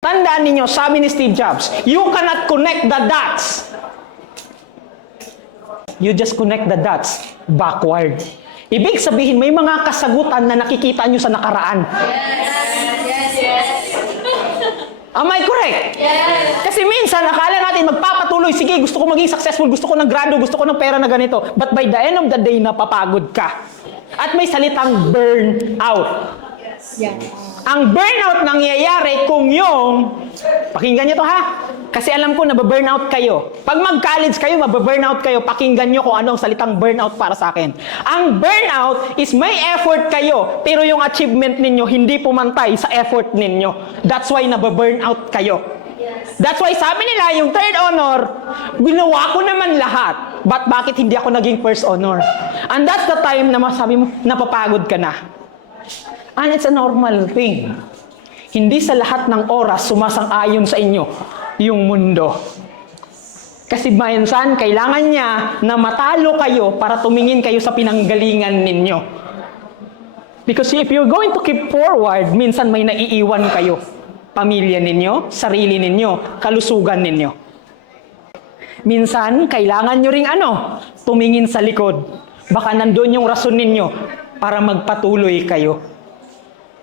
Tandaan ninyo, sabi ni Steve Jobs, you cannot connect the dots. You just connect the dots backward. Ibig sabihin, may mga kasagutan na nakikita nyo sa nakaraan. Am I correct? Yes. Kasi minsan, akala natin magpapatuloy, sige, gusto ko maging successful, gusto ko ng grado, gusto ko ng pera na ganito. But by the end of the day, napapagod ka. At may salitang burn out. Yeah. Ang burnout nangyayari kung yung, pakinggan nyo to ha, kasi alam ko nababurnout kayo. Pag mag-college kayo, mababurnout kayo, pakinggan nyo kung anong salitang burnout para sa akin. Ang burnout is may effort kayo, pero yung achievement ninyo hindi pumantay sa effort ninyo. That's why nababurnout kayo. That's why sabi nila, yung third honor, ginawa ko naman lahat. But bakit hindi ako naging first honor? And that's the time na masabi mo, napapagod ka na. And it's a normal thing. Hindi sa lahat ng oras sumasang-ayon sa inyo yung mundo. Kasi minsan, kailangan niya na matalo kayo para tumingin kayo sa pinanggalingan ninyo. Because if you're going to keep forward, minsan may naiiwan kayo. Pamilya ninyo, sarili ninyo, kalusugan ninyo. Minsan, kailangan nyo ring tumingin sa likod. Baka nandun yung rason ninyo para magpatuloy kayo.